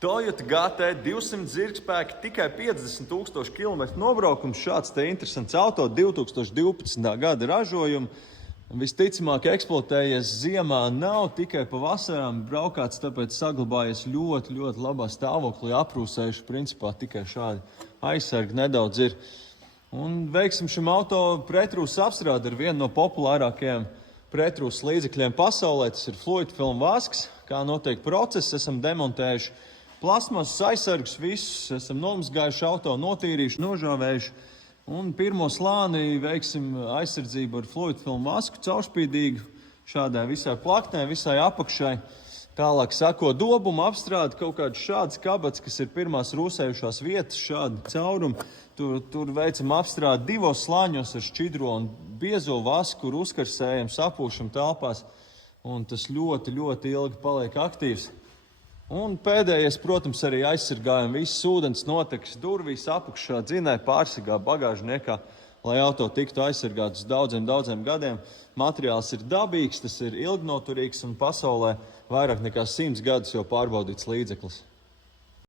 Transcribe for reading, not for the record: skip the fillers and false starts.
Toyota GT 200 zirgspēki, tikai 50,000 km nobraukums. Šāds te interesants auto, 2012. gada ražojuma. Visticamāk, eksploatējies ziemā, nav tikai pa vasarām braukāts, tāpēc saglabājies ļoti labā stāvoklī, aprūsējuši. Principā tikai šādi aizsargi nedaudz ir. Un veiksim šim auto pretrūs apstrādi ar vienu no populārākajiem pretrūs līdzekļiem pasaulē. Tas ir fluid film vasks. Kā notiek process, esam demontējuši plasmasas aizsargus, visus esam nomazgājuši auto, notīrījuši, nožāvējuši. Un pirmo slāni veiksim aizsardzību ar fluid film vasku, caurspīdīgu, šādai visai plaknē, visai apakšai. Tālāk sako dobumu apstrādi, kaut kāds šāds kabats, kas ir pirmās rūsējušās vietas, šādi caurumi. Tur veicam apstrādi divos slāņos ar šķidro un biezo vasku, kur uzkarsējam, sapūšam telpās. Un tas ļoti ilgi paliek aktīvs. Un pēdējais, protams, arī aizsargājam visas ūdens notekas durvīs, apakšā dzinēja, pārsegā bagāžniekā, lai auto tiktu aizsargāts uz daudziem gadiem. Materiāls ir dabīgs, tas ir ilgnoturīgs un pasaulē vairāk nekā 100 gadus jau pārbaudīts līdzeklis.